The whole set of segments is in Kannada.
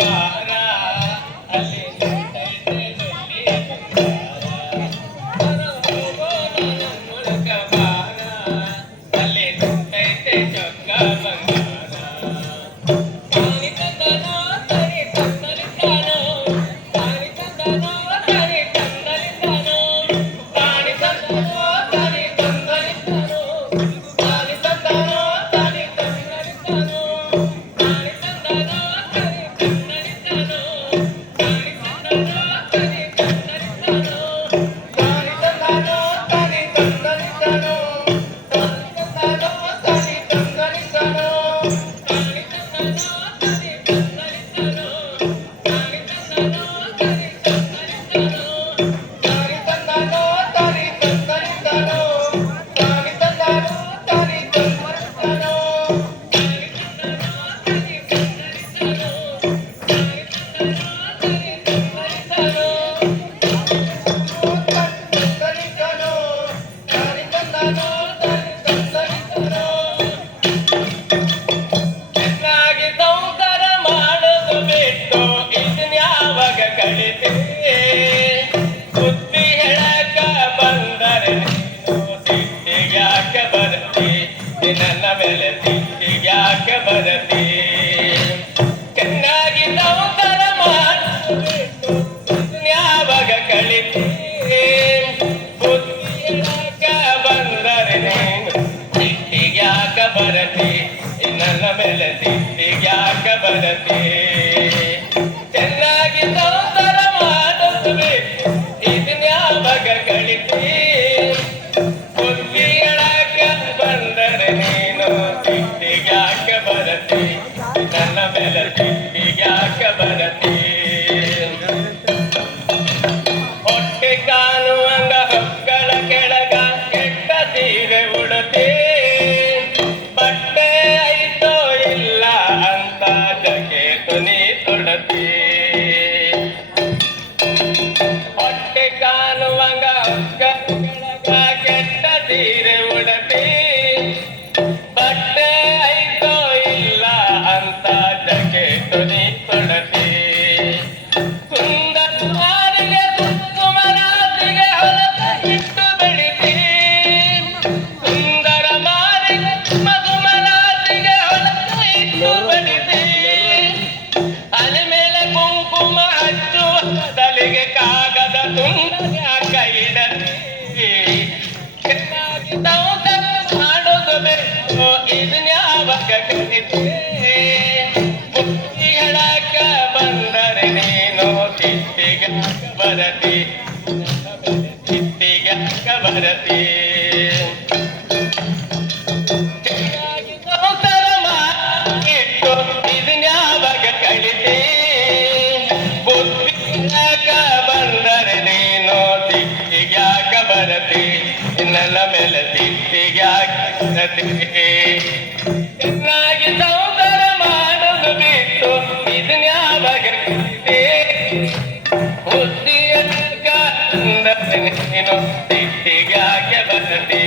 ಬಾರ ಅಲ್ಲಿ ನಿಂತೈತೆ ಬೆಳ್ಳಿ ಬಂಗಾರ ಹೋಗೋ ನನ್ನ ಮೂಲಕ ಬಾರ ಅಲ್ಲಿ ನಿಂತೈತೆ ಚೊಕ್ಕ ಬಂಗಾರ ತಾನಿ ತಂದನೋ ತನಿ ತಂದಲಿದ್ದಾನೋ ತಾನಿ ತಂದನೋ ತನಿ ತಂದಲಿದ್ದಾನೋ ತಾನಿ ತಂದನೋ ತನಿ ತಂದಲಿದ್ದಾನೋ ತಾನಿ ತಂದನೋ ತನಿ ತಂದಲಿದ್ದಾನೋ ಬುದ್ಧಿ ಹೇಳಕ ಬಂದರೆ ಸಿಟ್ಟಿಗ್ಯಾಕೆ ಬರತಿ ನನ್ನ ಮೇಲೆ ಸಿಟ್ಟಿಗ್ಯಾಕೆ ಬರತಿ ಚೆನ್ನಾಗಿ ಸಂಸಾರ ಮಾಡಬೇಕು ಯಾವಾಗ ಕಳಿತಿ ಬುದ್ಧಿ ಹೇಳಕ ಬಂದರೆ ನೀನು ಸಿಟ್ಟಿಗ್ಯಾಕೆ ಬರತಿ ನನ್ನ ಮೇಲೆ ಸಿಟ್ಟಿಗ್ಯಾಕೆ ಬರತಿ ಚೆನ್ನಾಗಿ ಸಂಸಾರ ಮಾಡಬೇಕು ಇದನ್ಯಾವಾಗ ಕಳಿತಿ ಬುದ್ಧಿ ಹೇಳಕ ಬಂದರೆ ನೀನು ಸಿಟ್ಟಿಗ್ಯಾಕೆ ಬರತಿ ನನ್ನ ಮೇಲೆ ಸಿಟ್ಟಿಗ್ಯಾಕೆ ಬರತಿ ಹೊಟ್ಟೆ ಕಾಣುವಂಗ ಹೊಕ್ಕಳ ಕೆಳಗ ಕೆಟ್ಟ ಸೀರೆ ಉಡತಿ ಬಟ್ಟೆ ಐತೋ ಇಲ್ಲ ಅಂತ ಜಗೇತು ನೀ ತೊಡತಿ ಹೊಟ್ಟೆ ಕಾಣುವಂಗ ಕೆಳಗ ಕೆಟ್ಟ ಸೀರೆ ಉಡತಿ ಬಟ್ಟೆ ಐತೋ ಇಲ್ಲ ಅಂತ ಜಗೇತು ನೀ ತೊಡತಿ ಸುಂದರ ಮಾರಿಗೆ ಸುಮರಾತಿಗೆ ಹೊಲದ ಇಟ್ಟು ಬೆಳಿತಿ ಸುಂದರ ಮಾರಿಗೆ ಸುಮರಾತಿಗೆ ಹೊಲದ ಇಟ್ಟು ಬೆಳಿತಿ ಅಲೆ ಮೇಲೆ ಕುಂಕುಮ ಹಚ್ಚುವ ಬದಲಿಗೆ ಕಾಗದ ತುಂಡನೆ ಕೈ ಇಡತಿ ಚೆನ್ನಾಗಿ ಸಂಸಾರ ಮಾಡೋದು ಬೇಕು ಇದನ್ಯಾವಾಗ ಕಲಿತೆ ಬುದ್ಧಿ ಹೇಳಕ ಬಂದರೆ ನೀನು ಸಿಟ್ಟಿಗ್ಯಾಕೆ ಬರತಿ ಸಿಟ್ಟಿಗ್ಯಾಕೆ ಬರತಿ ಚೆನ್ನಾಗಿ ಸಂಸಾರ ಮಾಡಿಟ್ಟು ಇದನ್ಯಾವಾಗ ಕಲಿತೆ ಬುದ್ಧಿ ಹೇಳಕ ಬಂದರೆ ನೀನು ಸಿಟ್ಟಿಗ್ಯಾಕೆ ಬರತಿ ನನ್ನ ಮೇಲೆ ಸಿಟ್ಟಿಗ್ಯಾಕೆ ಬರತಿ ಚೆನ್ನಾಗಿ ಸಂಸಾರ ಮಾಡೋದು ಬಿಟ್ಟು ಇದನ್ಯಾವಾಗ ಕಲಿತೆ ಬುದ್ಧಿ ಹೇಳಕ ಬಂದರೆ ನೀನು ಸಿಟ್ಟಿಗ್ಯಾಕೆ ಬರತಿ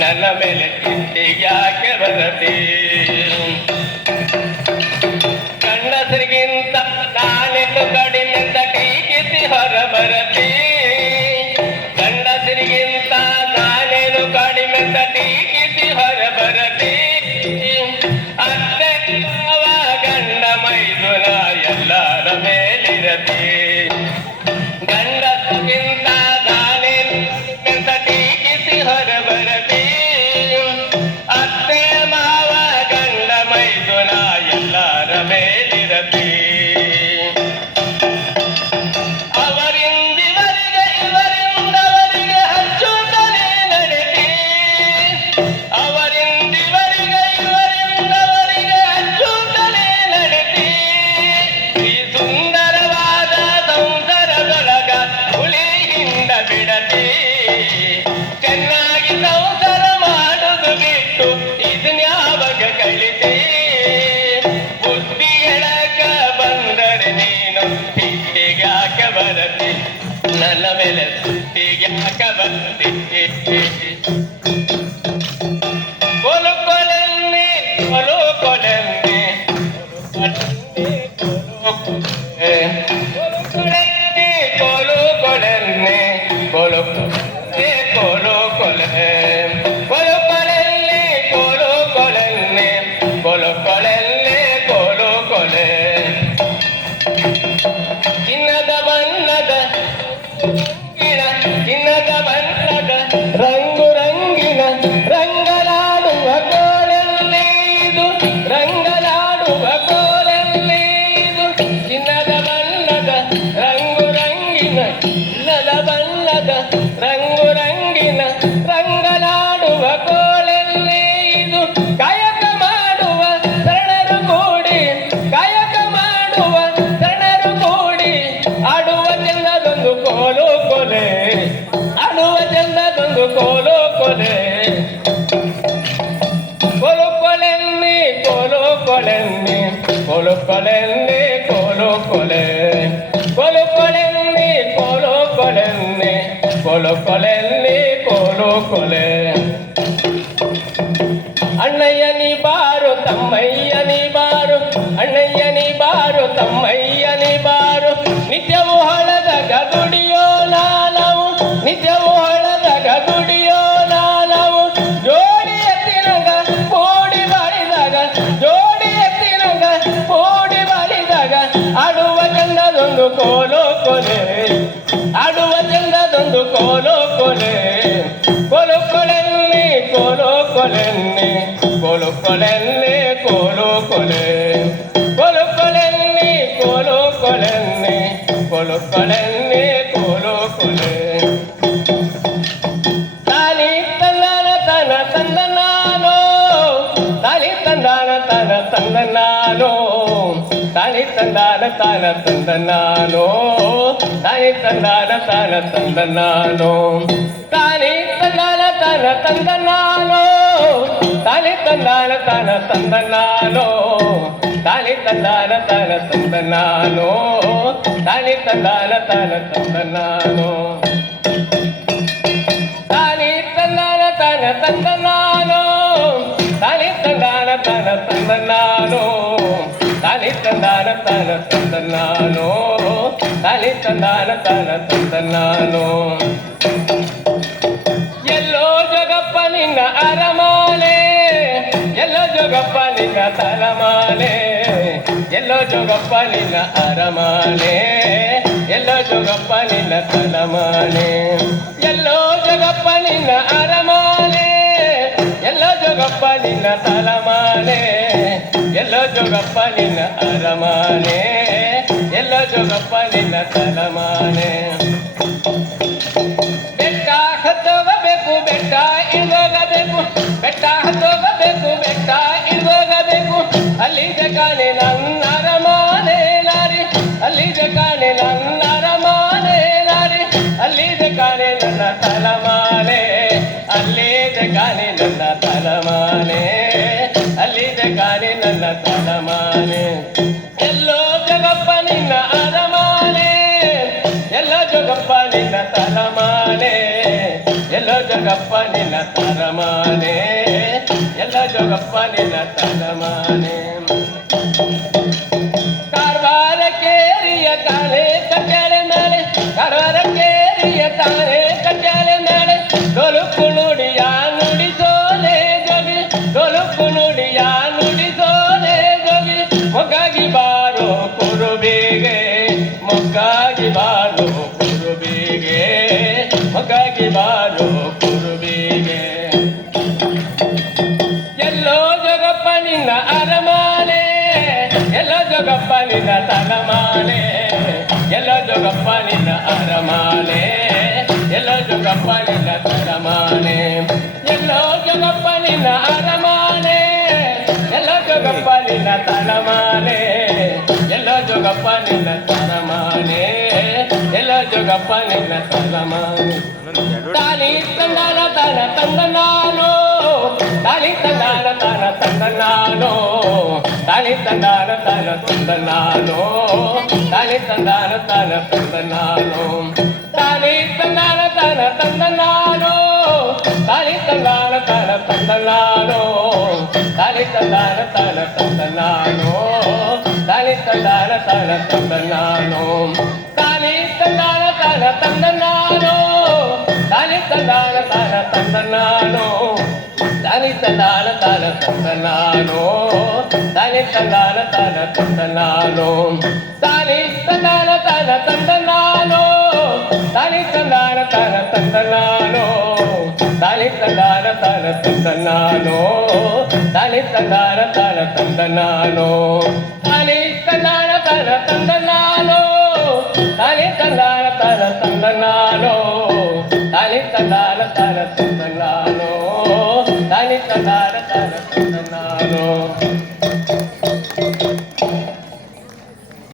ನನ್ನ ಮೇಲೆ ಸಿಟ್ಟಿಗ್ಯಾಕೆ ಬರತಿ ಗಂಡಸರಿಗಿಂತ ನಾನೆಂದು ಕಡಿಮೆಂತ ಟೀಕಿಸಿ ಹೊರ ಬರತಿ ಗಂಡಸರಿಗಿಂತ ನಾನೇನು ಕಡಿಮೆಂತ ಟೀಕಿಸಿ ಹೊರ ಬರತಿ ಅತ್ತೆ ಮಾವ ಗಂಡ ಮೈದುನ ಎಲ್ಲರ ಮೇಲಿರತಿ ಗಂಡಸರಿಗಿಂತ ನಾನೇನು ಕಡಿಮೆಂತ ಟೀಕಿಸಿ ಹೊರ ಬರತಿ ಅತ್ತೆ ಮಾವ ಗಂಡ ಮೈದುನ ಎಲ್ಲರ ಮೇಲಿರತಿ ಅವರಿಂದಿವರಿಗೆ ಇವರಿಂದವರಿಗೆ ಹಚ್ಚುತ್ತಲೇ ನಡೆತಿ ಅವರಿಂದಿವರಿಗೆ ಇವರಿಂದವರಿಗೆ ಹಚ್ಚುತ್ತಲೇ ನಡೆತಿ ಈ ಸುಂದರವಾದ ಸಂಸಾರದೊಳಗ ಹುಳಿಯಿಂದ ಬಿಡತಿ ಚೆನ್ನಾಗಿ ಸಂಸಾರ ಮಾಡೋದು ಬಿಟ್ಟು ಇದನ್ಯಾವಾಗ ಕಲಿತೆ ಬುದ್ಧಿ ಹೇಳಕ ಬಂದರೆ ನೀನು ಸಿಟ್ಟಿಗ್ಯಾಕೆ ಬರತಿ ನನ್ನ ಮೇಲೆ ಸಿಟ್ಟಿಗ್ಯಾಕೆ ಬರತಿ ಕೊಲು ಕೊಲೆನ್ನೆ ಕೊಲು ಕೊಲೆನ್ನೆ ಕೋಲು ಕೊಳೆನ್ನೆ ಕೋಲು ಕೋಲು ಕೊಲೆ ಕೋಲು ಕೊಳೆನ್ನೆ ಕೋಲು ಕೊಳೆನ್ನೆ ಕೋಲು ಕೊಳೆನ್ನೆ ಕೋಲು ಕೊಲೆ ಚಿನ್ನದ ಬಣ್ಣದ ಚಿನ್ನದ ಬಣ್ಣದ ರಂಗು ರಂಗಿನ ರಂಗಲಾಡುವ ಕೋಲಲ್ಲಿ ಇದು ರಂಗಲಾಡುವ ಕೋಲಲ್ಲಿ ಇದು ಚಿನ್ನದ ಬಣ್ಣದ ರಂಗು ರಂಗಿನ ಚಿನ್ನದ ಬಣ್ಣದ ರಂಗು ರಂಗಿನ ರಂಗಲಾಡುವ ಕೋಲಲ್ಲಿ ಇದು ಕಾಯಕ ಮಾಡುವ ಶರಣರು ಕೂಡಿ ಕಾಯಕ ಮಾಡುವ ಶರಣರು ಕೂಡಿ ಆಡುವ ಚಂದದೊಂದು ಕೋಲು ಕೊಲೆ ಆಡುವ ಚಂದದೊಂದು ಕೋಲು ಕೊಲೆ ಕೋಲು ಕೊಲೆನ್ನಿ ಕೋಲು ಕೊಲೆನ್ನಿ ಕೋಲು ಕೊಲೆನ್ನಿ ಕೋಲು ಕೊಲೆ ಕೋಲು ಕೊಲೆನ್ನಿ ಕೋಲು ಕೊಲೆನ್ನಿ ಕೋಲು ಕೊಲೆನ್ನಿ ಕೋಲು ಕೊಲೆ ಅಣ್ಣಯ್ಯ ನೀ ಬಾರು ತಮ್ಮಯ್ಯ ನೀ ಬಾರು ಅಣ್ಣಯ್ಯ ನೀ ಬಾರು ತಮ್ಮಯ್ಯ ನೀ ಬಾರು ನಿತ್ಯವೂ ಹೊಳದಾಗ ದುಡಿಯೋ ನಾವು ನಿತ್ಯವೂ ಹೊಳದಾಗ ದುಡಿಯೋ ನಾವು ಜೋಡಿ ಎತ್ತಿನಗ ಕೂಡಿ ಬಾಳಿದಾಗ ಜೋಡಿ ಎತ್ತಿನಗ ಕೂಡಿ ಬಾಳಿದಾಗ ಆಡುವ ಚಂದದೊಂದು ಕೋಲು ಕೊಲೆ ಆಡುವ ಚಂದದೊಂದು ಕೋಲು ಕೊಲೆ ಕೋಲು ಕೊಲೆನ್ನಿ ಕೋಲು ಕೊಲೆನ್ನಿ ಕೋಲು ಕೊಲೆನ್ನಿ ಕೋಲು ಕೊಲೆ ಕೋಲು ಕೊಲೆನ್ನಿ ಕೋಲು ಕೊಲೆನ್ನಿ ಕೋಲು ಕೊಲೆನ್ನಿ ಕೋಲು ಕೊಲೆ ತಾಲಿ ತಂದನ ತನ ತಂದ ನಾನು ತಾಲಿ ತಂದಾನ ತನ ತಂದ ನಾನು ತಾಲಿ ತಂದಾನ ತನ ತಂದ ನಾನು ತಾಲಿ ತಂದಾನ ತನ ತಂದ ನಾನು ತಾಲಿ ತಂದಾನ ತನ ತಂದ ನಾನು ತಾಲಿ ತಂದಾನ ತನ ತಂದ ನಾನು ತಾಲಿ ತಂದಾನ ತನ ತಂದ ನಾನು ತಾಲಿ ತಂದಾನ ತನ ತಂದ ನಾನು ತಾಲಿ ತಂದಾನ ತನ ತಂದ ನಾನು ತಾಲಿ ತಂದಾನ ತನ ತಂದ ನಾನು ತಾಲಿ ತಂದಾನ ತನ ತಂದ ನಾನು ತಾಲಿ ತಂದಾನ ತನ ತಂದ ನಾನು ಎಲ್ಲೋ ಜಗಪ್ಪ ನಿನ್ನ ಅರಮಾಲೆ ಎಲ್ಲೋ ಜೋಗಪ್ಪ ನಿನ್ನ ತಲಮಾಲೆ ಎಲ್ಲೋ ಜೋಗಪ್ಪ ನಿನ್ನ ಅರಮಾಲೆ ಎಲ್ಲೋ ಜೋಗಪ್ಪ ನಿನ್ನ ತಲಮಾಲೆ ಎಲ್ಲೋ ಜೋಗಪ್ಪ ನಿನ್ನ ಅರಮಾಲೆ ಎಲ್ಲೋ ಜೋಗಪ್ಪ ನಿನ್ನ ತಲಮಾಲೆ ಎಲ್ಲೋ ಜೋಗಪ್ಪ ನಿನ್ನ ಅರಮಾಲೆ ಎಲ್ಲೋ ಜೋಗಪ್ಪ ನಿನ್ನ ತಲಮಾಲೆ ಬೆಟ್ಟ ಹತ್ತೋಗಬೇಕು ಬೆಟ್ಟ ಇಳಿದೋಗಬೇಕು ಬೆಟ್ಟ ಹತ್ತೋಗಬೇಕು ಬೆಟ್ಟ ಇಳಿದೋಗಬೇಕು ಅಲ್ಲಿ ಕಾಣೆ ನನ್ನ ಅರಮಾನೆ ನಾರಿ ಅಲ್ಲಿ ಕಾಣೆ ನನ್ನ ಅರಮಾನೆ ನಾರಿ ಅಲ್ಲಿ ಕಾಣೆ ನನ್ನ ತಲಮಾಲೆ ಅಲ್ಲಿ ಕಾಣೆ ನನ್ನ ತಲಮಾಲೆ ಅಲ್ಲಿ ಕಾಣೆ ನನ್ನ ತಲಮಾಲೆ ಎಲ್ಲೋ ಜಗಪ್ಪ ನಿನ್ನ ಅರಮಾಲೆ ಎಲ್ಲೋ ಜಗಪ್ಪ ನಿನ್ನ ತಲಮಾಲೆ ಎಲ್ಲೋ ಜಗಪ್ಪ ನಿನ್ನ ತಲಮಾಲೆ ಎಲ್ಲೋ ಜಗಪ್ಪ ನಿನ್ನ ತಲಮಾಲೆ ಕಾರವಾರ ಕೇರಿಯ ತಾಳೆ ಕಟ್ಯಾಳೆ ಮೇಲೆ ಕಾರವಾರ ಕೇರಿಯ ತಾಳೆ ಕಟ್ಯಾಳೆ ಮೇಲೆ ಡೊಲುಕು ನುಡಿಯ ನುಡಿಸೋಲೆ ಜೋಗಿ ಡೊಲುಕು ನುಡಿಯ ನುಡಿಸೋಲೆ ಜೋಗಿ ಮೊಗ್ಗಾಗಿ ಬಾರೋ ಕುರುಬಿಗೆ ಮೊಗ್ಗಾಗಿ ಬಾರೋ ಕುರುಬಿಗೆ ಮೊಗ್ಗಾಗಿ ಬಾರೋ ಕುರುಬಿಗೆ ಎಲ್ಲೋ ಜಗಪ್ಪ ನಿನ್ನ ಅರಮಾಲೆ ಎಲ್ಲೋ ಜಗಪ್ಪ ನಿನ್ನ ತಲಮಾಲೆ ಎಲ್ಲೋ ಜಗಪ್ಪ ನಿನ್ನ ಅರಮಾಲೆ ಎಲ್ಲೋ ಜಗಪ್ಪ ನಿನ್ನ ತಲಮಾಲೆ ಎಲ್ಲೋ ಜಗಪ್ಪ ನಿನ್ನ ಅರಮಾಲೆ ಎಲ್ಲೋ ಜಗಪ್ಪ ನಿನ್ನ ತಲಮಾಲೆ ಎಲ್ಲೋ ಜಗಪ್ಪ ನಿನ್ನ ತಲಮಾಲೆ ಎಲ್ಲೋ ಜಗಪ್ಪ ನಿನ್ನ ತಲಮಾಲೆ ತಾಲಿ ತಂದಾನ ತನ ತಂದ ನಾನು ತಾಲಿ ತಂದಾನ ತನ ತಂದ ನಾನು ತಾಲಿ ತಂದಾನ ತನ ತಂದ ನಾನು ತಾಲಿ ತಂದಾನ ತನ ತಂದ ನಾನು ತಾಲಿ ತಂದಾನ ತನ ತಂದ ನಾನು ತಾಲಿ ತಂದಾನ ತನ ತಂದ ನಾನು ತಾಲಿ ತಂದಾನ ತನ ತಂದ ನಾನು ತಾಲಿ ತಂದಾನ ತನ ತಂದನಾನೋ ತಾನಿ ತಂದಾನ ತನ ತಂದನಾನೋ ತಾನಿ ತಂದಾನ ತನ ತಂದನಾನೋ ತಾನಿ ತಂದಾನ ತನ ತಂದನಾನೋ ತಾನಿ ತಂದಾನ ತನ ತಂದನಾನೋ ತಾನಿ ತಂದಾನ ತನ ತಂದನಾನೋ ತಾನಿ ತಂದಾನ ತನ ತಂದನಾನೋ ತಾನಿ ತಂದಾನ ತನ ತಂದನಾನೋ ತಾನಿ ತಂದಾನ ತನ ತಂದನಾನೋ ತಾನಿ ತಂದಾನ ತನ ತಂದನಾನೋ ತಾನಿ ತಂದಾನ